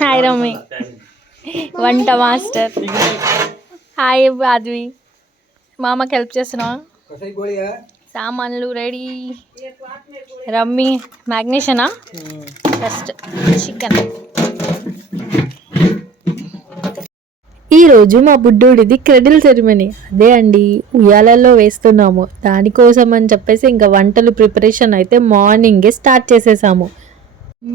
Hi రమ్మి, వంట master. Hi బాద్వి, మామకి help చేస్తున్నావా? సామాన్లు రెడీ. రమ్మి మ్యాగ్నేషనా ఫస్ట్ చికెన్. ఈరోజు మా బుడ్డోడిది క్రెడిల్ సెరమనీ. అదే అండి ఉయ్యాలల్లో వేస్తున్నాము. దానికోసం అని చెప్పేసి ఇంకా వంటలు ప్రిపరేషన్ అయితే మార్నింగే స్టార్ట్ చేసేసాము.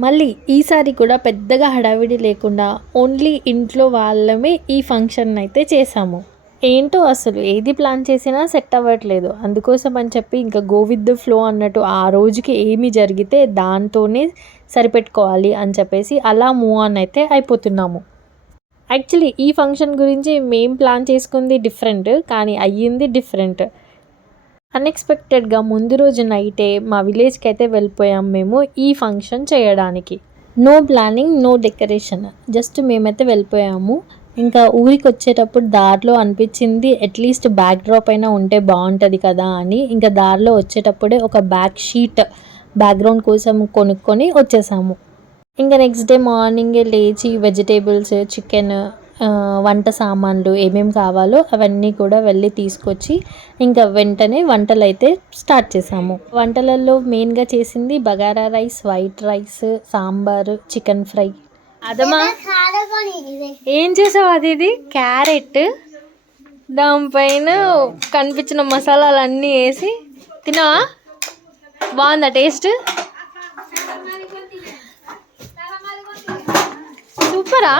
మళ్ళీ ఈసారి కూడా పెద్దగా హడావిడి లేకుండా ఓన్లీ ఇంట్లో వాళ్ళమే ఈ ఫంక్షన్ అయితే చేసాము. ఏంటో అసలు ఏది ప్లాన్ చేసినా సెట్ అవ్వట్లేదు. అందుకోసం అని చెప్పి ఇంకా గో విత్ ద ఫ్లో అన్నట్టు ఆ రోజుకి ఏమి జరిగితే దాంతోనే సరిపెట్టుకోవాలి అని చెప్పేసి అలా మూవ్ ఆన్ అయితే అయిపోతున్నాము. యాక్చువల్లీ ఈ ఫంక్షన్ గురించి మేం ప్లాన్ చేసుకుంది డిఫరెంట్, కానీ అయ్యింది డిఫరెంట్. అన్ఎక్స్పెక్టెడ్గా ముందు రోజు నైటే మా విలేజ్కి అయితే వెళ్ళిపోయాం మేము ఈ ఫంక్షన్ చేయడానికి. No planning, no decoration, just మేమైతే వెళ్ళిపోయాము. ఇంకా ఊరికి వచ్చేటప్పుడు దారిలో అనిపించింది అట్లీస్ట్ బ్యాక్ డ్రాప్ అయినా ఉంటే బాగుంటుంది కదా అని ఇంకా దారిలో వచ్చేటప్పుడే ఒక బ్యాక్గ్రౌండ్ కోసం కొనుక్కొని వచ్చేసాము. ఇంకా నెక్స్ట్ డే మార్నింగే లేచి వెజిటేబుల్స్, చికెన్, వంట సామాన్లు ఏమేమి కావాలో అవన్నీ కూడా వెళ్ళి తీసుకొచ్చి ఇంకా వెంటనే వంటలు అయితే స్టార్ట్ చేసాము. వంటలలో మెయిన్గా చేసింది bagara rice, white rice, sambar, chicken fry. అదమ్మా ఏం చేసావు? ఇది క్యారెట్, దానిపైన కనిపించిన మసాలాలన్నీ వేసి తిన్నావా? బాగుందా టేస్ట్? సూపరా?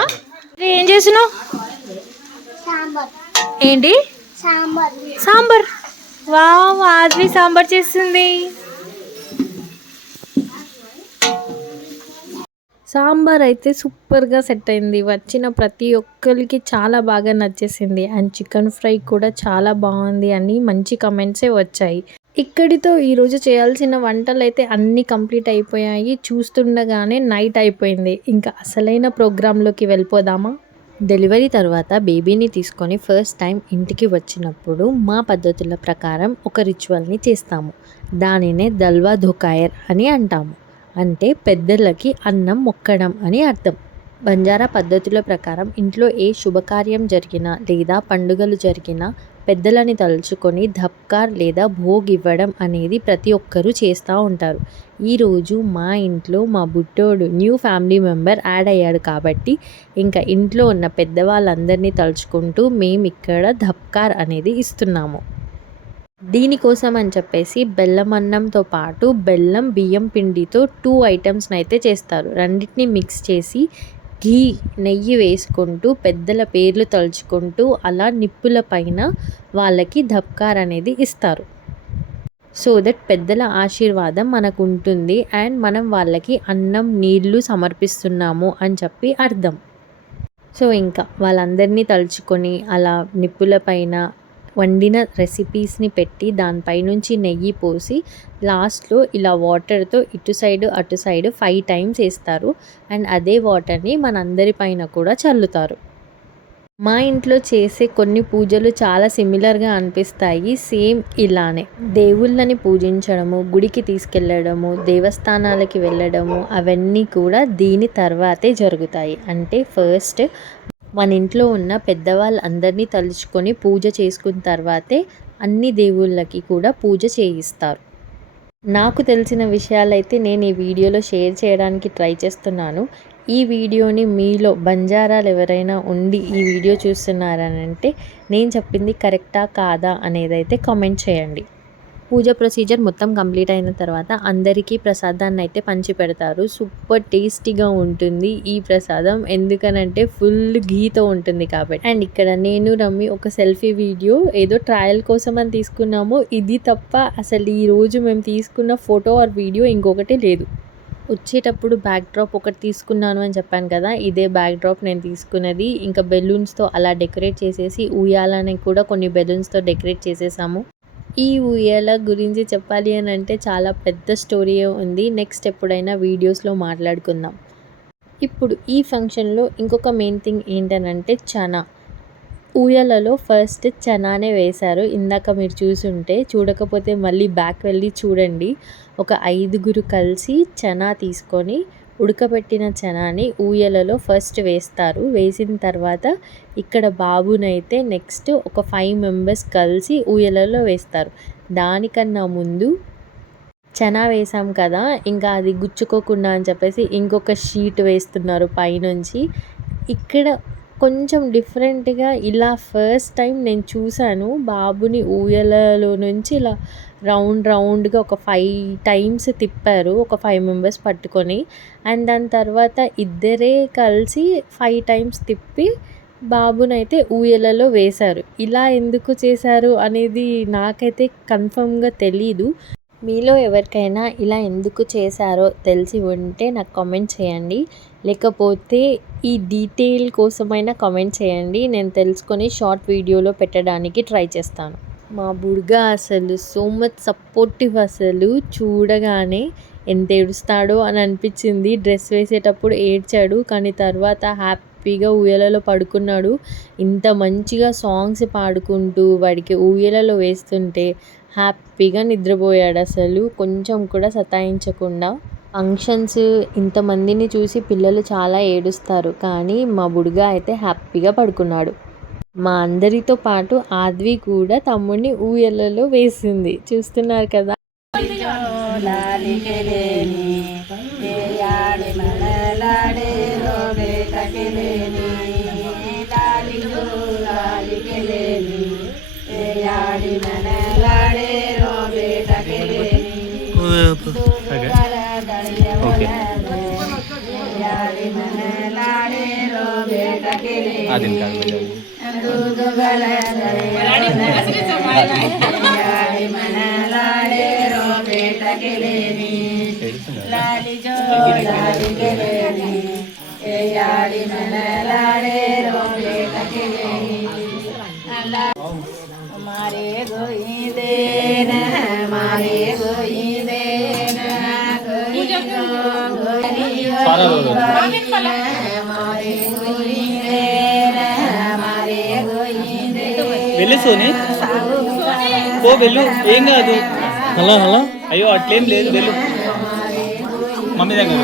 ఏం చేసినావు? ఏంటి? సాంబార్. వావ్, ఆద్వి సాంబార్ చేస్తుంది. సాంబార్ అయితే సూపర్గా సెట్ అయింది. వచ్చిన ప్రతి ఒక్కరికి చాలా బాగా నచ్చేసింది. అండ్ చికెన్ ఫ్రై కూడా చాలా బాగుంది అని మంచి కమెంట్సే వచ్చాయి. ఇక్కడితో ఈరోజు చేయాల్సిన వంటలు అయితే అన్నీ కంప్లీట్ అయిపోయాయి. చూస్తుండగానే నైట్ అయిపోయింది. ఇంకా అసలైన ప్రోగ్రాంలోకి వెళ్ళిపోదామా? డెలివరీ తర్వాత బేబీని తీసుకొని ఫస్ట్ టైం ఇంటికి వచ్చినప్పుడు మా పద్ధతుల ప్రకారం ఒక రిచువల్ని చేస్తాము. దానినే దల్వా ధోకాయర్ అని అంటాము. అంటే పెద్దలకి అన్నం మొక్కడం అని అర్థం. బంజారా పద్ధతుల ప్రకారం ఇంట్లో ఏ శుభకార్యం జరిగినా లేదా పండుగలు జరిగినా పెద్దలని తలుచుకొని ధబ్కార్ లేదా భోగ్ ఇవ్వడం అనేది ప్రతి ఒక్కరూ చేస్తూ ఉంటారు. ఈరోజు మా ఇంట్లో మా బుట్టోడు న్యూ ఫ్యామిలీ మెంబర్ యాడ్ అయ్యాడు కాబట్టి ఇంకా ఇంట్లో ఉన్న పెద్దవాళ్ళందరినీ తలుచుకుంటూ మేము ఇక్కడ ధబ్కార్ అనేది ఇస్తున్నాము. దీనికోసం అని చెప్పేసి బెల్లం అన్నంతో పాటు బెల్లం బియ్యం పిండితో 2 ఐటమ్స్ని అయితే చేస్తారు. రెండింటిని మిక్స్ చేసి ఘీ, నెయ్యి వేసుకుంటూ పెద్దల పేర్లు తలుచుకుంటూ అలా నిప్పుల పైన వాళ్ళకి ధబ్కార్ అనేది ఇస్తారు. సో దట్ పెద్దల ఆశీర్వాదం మనకు ఉంటుంది అండ్ మనం వాళ్ళకి అన్నం నీళ్లు సమర్పిస్తున్నాము అని చెప్పి అర్థం. సో ఇంకా వాళ్ళందరినీ తలుచుకొని అలా నిప్పుల పైన వండిన రెసిపీస్ని పెట్టి దానిపైనుంచి నెయ్యి పోసి లాస్ట్లో ఇలా వాటర్తో ఇటు సైడ్ అటు సైడ్ 5 టైమ్స్ వేస్తారు. అండ్ అదే వాటర్ని మనందరి పైన కూడా చల్లుతారు. మా ఇంట్లో చేసే కొన్ని పూజలు చాలా సిమిలర్గా అనిపిస్తాయి. సేమ్ ఇలానే దేవుళ్ళని పూజించడము, గుడికి తీసుకెళ్ళడము, దేవస్థానాలకి వెళ్ళడము అవన్నీ కూడా దీని తర్వాతే జరుగుతాయి. అంటే ఫస్ట్ మన ఇంట్లో ఉన్న పెద్దవాళ్ళందరినీ తలుచుకొని పూజ చేసుకున్న తర్వాతే అన్ని దేవుళ్ళకి కూడా పూజ చేయిస్తారు. నాకు తెలిసిన విషయాలైతే నేను ఈ వీడియోలో షేర్ చేయడానికి ట్రై చేస్తున్నాను. ఈ వీడియోని మీలో బంజారాలు ఎవరైనా ఉండి ఈ వీడియో చూస్తున్నారనంటే నేను చెప్పింది కరెక్టా కాదా అనేదైతే కామెంట్ చేయండి. పూజ ప్రొసీజర్ మొత్తం కంప్లీట్ అయిన తర్వాత అందరికీ ప్రసాదాన్ని అయితే పంచి పెడతారు. సూపర్ టేస్టీగా ఉంటుంది ఈ ప్రసాదం, ఎందుకనంటే ఫుల్ ఘీతో ఉంటుంది కాబట్టి. అండ్ ఇక్కడ నేను రమ్మి ఒక సెల్ఫీ వీడియో ఏదో ట్రయల్ కోసం అని తీసుకున్నాము. ఇది తప్ప అసలు ఈరోజు మేము తీసుకున్న ఫోటో ఆర్ వీడియో ఇంకొకటి లేదు. వచ్చేటప్పుడు బ్యాక్ డ్రాప్ ఒకటి తీసుకున్నాను అని చెప్పాను కదా, ఇదే బ్యాక్ డ్రాప్ నేను తీసుకున్నది. ఇంకా బెలూన్స్తో అలా డెకరేట్ చేసేసి ఉయ్యాలని కూడా కొన్ని బెలూన్స్తో డెకరేట్ చేసేసాము. ఈ ఉయ్యాల గురించి చెప్పాలి అని అంటే చాలా పెద్ద స్టోరీయే ఉంది. నెక్స్ట్ ఎప్పుడైనా వీడియోస్లో మాట్లాడుకుందాం. ఇప్పుడు ఈ ఫంక్షన్లో ఇంకొక మెయిన్ థింగ్ ఏంటనంటే చనా. ఊయలలో ఫస్ట్ చనానే వేశారు. ఇందాక మీరు చూసుంటే, చూడకపోతే మళ్ళీ బ్యాక్ వెళ్ళి చూడండి. ఒక 5గురు కలిసి చనా తీసుకొని ఉడకబెట్టిన చనాని ఊయలలో ఫస్ట్ వేస్తారు. వేసిన తర్వాత ఇక్కడ బాబునైతే నెక్స్ట్ ఒక 5 మెంబర్స్ కలిసి ఊయలలో వేస్తారు. దానికన్నా ముందు చనా వేసాం కదా, ఇంకా అది గుచ్చుకోకుండా అని చెప్పేసి ఇంకొక షీట్ వేస్తున్నారు పైనుంచి. ఇక్కడ కొంచెం డిఫరెంట్‌గా ఇలా ఫస్ట్ టైం నేను చూసాను. బాబుని ఊయలలో నుంచి ఇలా రౌండ్‌గా ఒక 5 టైమ్స్ తిప్పారు. ఒక 5 మెంబర్స్ పట్టుకొని. అండ్ దాని తర్వాత ఇద్దరే కలిసి 5 టైమ్స్ తిప్పి బాబునైతే ఊయలలో వేశారు. ఇలా ఎందుకు చేశారు అనేది నాకైతే కన్ఫర్మ్‌గా తెలీదు. మీలో ఎవరికైనా ఇలా ఎందుకు చేశారో తెలిసి ఉంటే నాకు కామెంట్ చేయండి. లేకపోతే ఈ డీటెయిల్ కోసమైనా కామెంట్ చేయండి. నేను తెలుసుకొని షార్ట్ వీడియోలో పెట్టడానికి ట్రై చేస్తాను. మా బుడ్గా అసలు సో మచ్ సపోర్టివ్, అసలు చూడగానే ఎంత ఏడుస్తాడో అని అనిపించింది. డ్రెస్ వేసేటప్పుడు ఏడ్చాడు, కానీ తర్వాత హ్యాపీగా ఊయలలో పడుకున్నాడు. ఇంత మంచిగా సాంగ్స్ పాడుకుంటూ వాడికి ఊయలలో వేస్తుంటే హ్యాపీగా నిద్రపోయాడు. అసలు కొంచెం కూడా సతాయించకుండా. ఫంక్షన్స్ ఇంతమందిని చూసి పిల్లలు చాలా ఏడుస్తారు, కానీ మా బుడ్గా అయితే హ్యాపీగా పడుకున్నాడు. మా అందరితో పాటు ఆద్వి కూడా తమ్ముడిని ఊయలలో వేసింది. చూస్తున్నారు కదా. हमारे गोई देन हमारे गोई देन हमारे गोई देन हमारे गोई వెళ్ళు సోని పో వెళ్ళు, ఏం కాదు. హలో హలో, అయ్యో అట్లేం లేదు, వెళ్ళు మమ్మీ దగ్గర.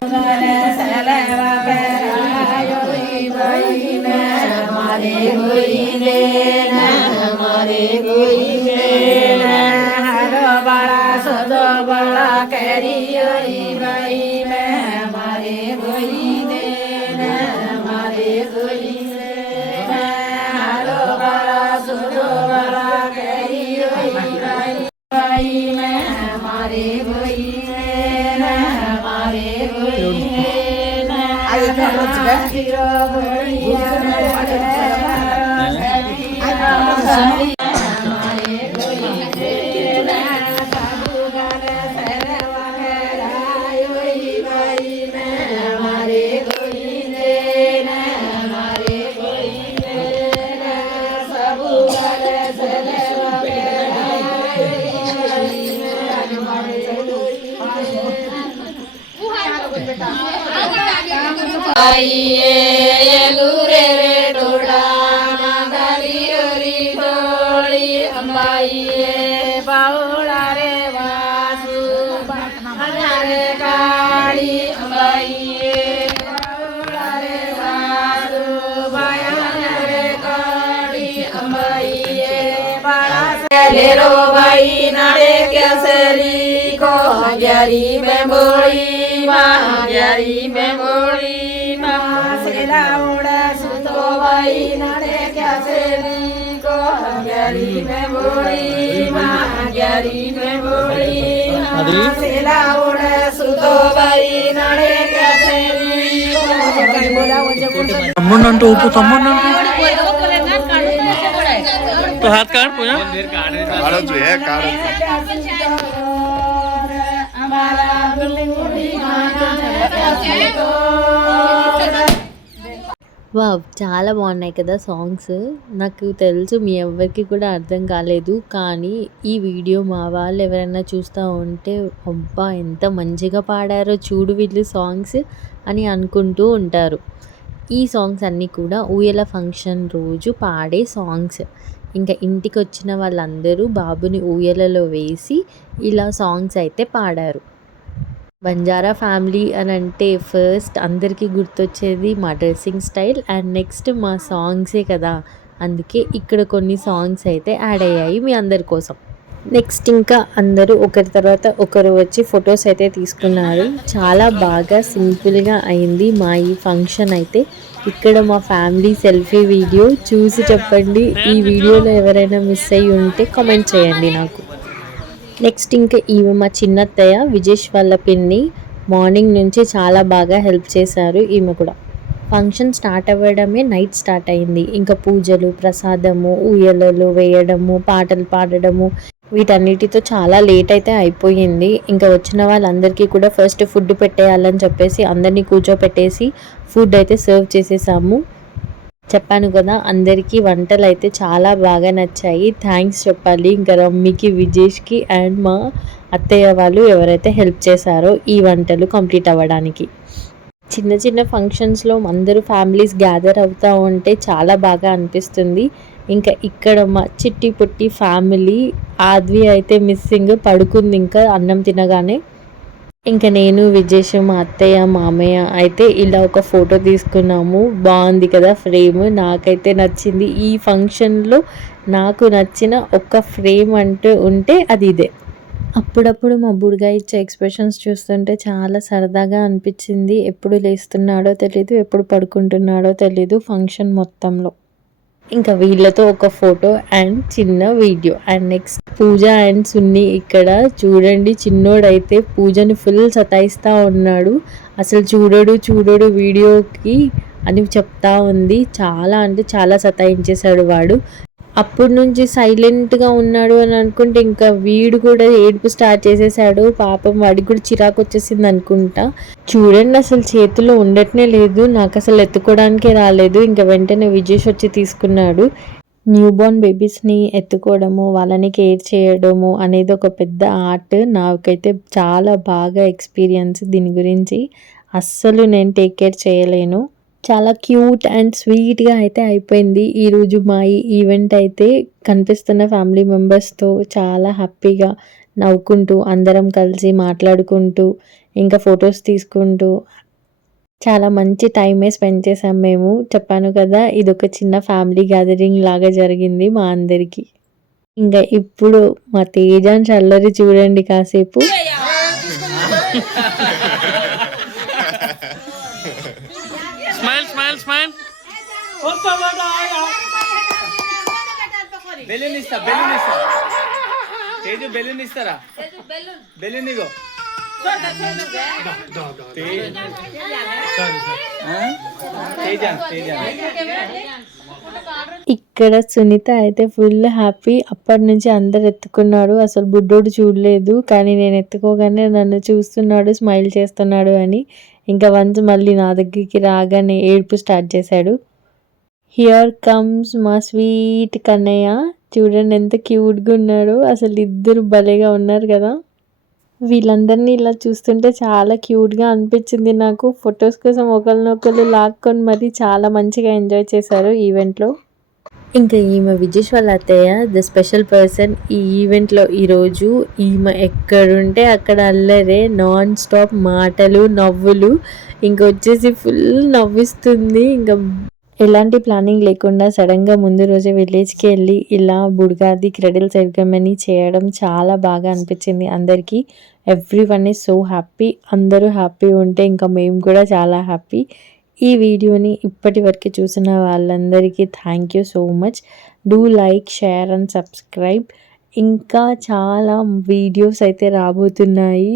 बड़ा सदो बड़ा करियो भाई में हमारे गोई देना हमारे गोई देना हरो बड़ा सदो बड़ा करियो भाई में हमारे गोई देना हमारे गोई देना हिरो गोई बाउला रे वासु हमारे काली अंबाइए बाउला रे वासु भयान रे काली अंबाइए बड़ा ले रो भाई नारे केसरी को हजारी में बोली महाजारी में बोली महासेला उड़ा सुतो भाई नारे केसरी को हजारी में बोली महाजारी में बोली महासेला उड़ा सुतो भाई नारे केसरी తమ్ముడు ఊపు, తమ్ముడు तो हाथ काट पूजा వావ్! చాలా బాగున్నాయి కదా సాంగ్స్. నాకు తెలుసు మీ ఎవ్వరికి కూడా అర్థం కాలేదు. కానీ ఈ వీడియో మా వాళ్ళు ఎవరైనా చూస్తూ ఉంటే అబ్బా! ఎంత మంచిగా పాడారో చూడు వీళ్ళు సాంగ్స్ అని అనుకుంటూ ఉంటారు. ఈ సాంగ్స్ అన్నీ కూడా ఊయల ఫంక్షన్ రోజు పాడే సాంగ్స్. ఇంకా ఇంటికి వచ్చిన వాళ్ళందరూ బాబుని ఊయలలో వేసి ఇలా సాంగ్స్ అయితే పాడారు. బంజారా ఫ్యామిలీ అని అంటే ఫస్ట్ అందరికీ గుర్తొచ్చేది మా డ్రెస్సింగ్ స్టైల్ అండ్ నెక్స్ట్ మా సాంగ్సే కదా. అందుకే ఇక్కడ కొన్ని సాంగ్స్ అయితే యాడ్ అయ్యాయి మీ అందరి కోసం. నెక్స్ట్ ఇంకా అందరూ ఒకరి తర్వాత ఒకరు వచ్చి ఫొటోస్ అయితే తీసుకున్నారు. చాలా బాగా సింపుల్గా అయింది మా ఈ ఫంక్షన్ అయితే. ఇక్కడ మా ఫ్యామిలీ సెల్ఫీ వీడియో చూసి చెప్పండి. ఈ వీడియోలో ఎవరైనా మిస్ అయ్యి ఉంటే కామెంట్ చేయండి నాకు. నెక్స్ట్ ఇంకా ఈమె మా చిన్నత్తయ్య విజేష్ వాళ్ళ పిన్ని. మార్నింగ్ నుంచి చాలా బాగా హెల్ప్ చేశారు ఈమె కూడా. ఫంక్షన్ స్టార్ట్ అవ్వడమే నైట్ స్టార్ట్ అయింది. ఇంకా పూజలు, ప్రసాదము, ఊయలలు వేయడము, పాటలు పాడడము వీటన్నిటితో చాలా లేట్ అయితే అయిపోయింది. ఇంకా వచ్చిన వాళ్ళందరికీ కూడా ఫస్ట్ ఫుడ్ పెట్టేయాలని చెప్పేసి అందరినీ కూర్చోపెట్టేసి ఫుడ్ అయితే సర్వ్ చేసేసాము. చెప్పాను కదా అందరికీ వంటలు అయితే చాలా బాగా నచ్చాయి. థ్యాంక్స్ చెప్పాలి ఇంకా రమ్మికి, విజేష్కి అండ్ మా అత్తయ్య వాళ్ళు ఎవరైతే హెల్ప్ చేశారో ఈ వంటలు కంప్లీట్ అవ్వడానికి. చిన్న చిన్న ఫంక్షన్స్లో అందరూ ఫ్యామిలీస్ గ్యాదర్ అవుతూ ఉంటే చాలా బాగా అనిపిస్తుంది. ఇంకా ఇక్కడ మా చిట్టి పుట్టి ఫ్యామిలీ ఆద్వి అయితే మిస్సింగ్, పడుకుంది ఇంకా అన్నం తినగానే. ఇంకా నేను, విజేష్, మా అత్తయ్య, మామయ్య అయితే ఇలా ఒక ఫోటో తీసుకున్నాము. బాగుంది కదా ఫ్రేమ్, నాకైతే నచ్చింది. ఈ ఫంక్షన్లో నాకు నచ్చిన ఒక ఫ్రేమ్ అంటూ ఉంటే అది ఇదే. అప్పుడప్పుడు మా బుడ్గా ఇచ్చే ఎక్స్ప్రెషన్స్ చూస్తుంటే చాలా సరదాగా అనిపించింది. ఎప్పుడు లేస్తున్నాడో తెలీదు, ఎప్పుడు పడుకుంటున్నాడో తెలీదు ఫంక్షన్ మొత్తంలో. ఇంకా వీళ్ళతో ఒక ఫోటో అండ్ చిన్న video. And next Pooja and Sunni ఇక్కడ చూడండి. చిన్నోడైతే పూజని ఫుల్ సతాయిస్తూ ఉన్నాడు. అసలు చూడడు వీడియోకి అని చెప్తా ఉంది. చాలా అంటే చాలా సతాయించేశాడు వాడు. అప్పటి నుంచి సైలెంట్గా ఉన్నాడు అని అనుకుంటే ఇంకా వీడు కూడా ఏడుపు స్టార్ట్ చేసేసాడు. పాపం వాడికి కూడా చిరాకు వచ్చేసింది అనుకుంటా. చూడండి అసలు చేతిలో ఉండటనే లేదు. నాకు అసలు ఎత్తుకోవడానికే రాలేదు. ఇంకా వెంటనే విజేష్ వచ్చి తీసుకున్నాడు. న్యూ బోర్న్ బేబీస్ని ఎత్తుకోవడము, వాళ్ళని కేర్ చేయడము అనేది ఒక పెద్ద ఆర్ట్. నాకైతే చాలా బాగా ఎక్స్పీరియన్స్ దీని గురించి. అస్సలు నేను టేక్ కేర్ చేయలేను. చాలా క్యూట్ అండ్ స్వీట్గా అయితే అయిపోయింది ఈరోజు మా ఈ ఈవెంట్ అయితే. కనిపిస్తున్న ఫ్యామిలీ మెంబర్స్తో చాలా హ్యాపీగా నవ్వుకుంటూ అందరం కలిసి మాట్లాడుకుంటూ ఇంకా ఫొటోస్ తీసుకుంటూ చాలా మంచి టైమే స్పెండ్ చేసాం మేము. చెప్పాను కదా ఇది ఒక చిన్న ఫ్యామిలీ గ్యాదరింగ్ లాగా జరిగింది మా అందరికీ. ఇంకా ఇప్పుడు మా తేజాన్ చల్లరి చూడండి కాసేపు. స్మైల్. బెలూన్ ఇస్తా. తేజు బెలూన్ ఇస్తారా? బెలూన్ ఇగో. ఇక్కడ సునీత అయితే ఫుల్ హ్యాపీ. అప్పటి నుంచి అందరు ఎత్తుకున్నారు. అసలు బుడ్డోడు చూడలేదు, కానీ నేను ఎత్తుకోగానే నన్ను చూస్తున్నాడు, స్మైల్ చేస్తున్నాడు అని. ఇంకా వన్స్ మళ్ళీ నా దగ్గరికి రాగానే ఏడుపు స్టార్ట్ చేశాడు. హియర్ కమ్స్ మా స్వీట్ కన్నయ్య. చూడండి ఎంత క్యూట్గా ఉన్నాడో. అసలు ఇద్దరు భలేగా ఉన్నారు కదా. వీళ్ళందరినీ ఇలా చూస్తుంటే చాలా క్యూట్గా అనిపించింది నాకు. ఫొటోస్ కోసం ఒకరినొకరు లాక్కొని మరీ చాలా మంచిగా ఎంజాయ్ చేశారు ఈవెంట్లో. ఇంకా ఈమె విజేష్ వాళ్ళ అత్తయ్య ద స్పెషల్ పర్సన్ ఈ ఈవెంట్లో. ఈరోజు ఈమె ఎక్కడుంటే అక్కడ అల్లరే, నాన్ స్టాప్ మాటలు, నవ్వులు. ఇంకొచ్చేసి ఫుల్ నవ్విస్తుంది. ఇంకా ఎలాంటి ప్లానింగ్ లేకుండా సడన్గా ముందు రోజే విలేజ్కి వెళ్ళి ఇలా బుడ్గాది క్రెడిల్ సెరమనీ చేయడం చాలా బాగా అనిపించింది అందరికీ. Everyone is so happy. అందరూ హ్యాపీ ఉంటే ఇంకా మేము కూడా చాలా హ్యాపీ. ఈ వీడియోని ఇప్పటి వరకు చూసిన వాళ్ళందరికీ thank you so much. Do like, share and subscribe. ఇంకా చాలా వీడియోస్ అయితే రాబోతున్నాయి.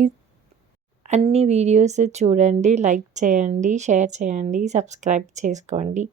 అన్ని వీడియోస్ చూడండి, లైక్ చేయండి, షేర్ చేయండి, సబ్స్క్రైబ్ చేసుకోండి.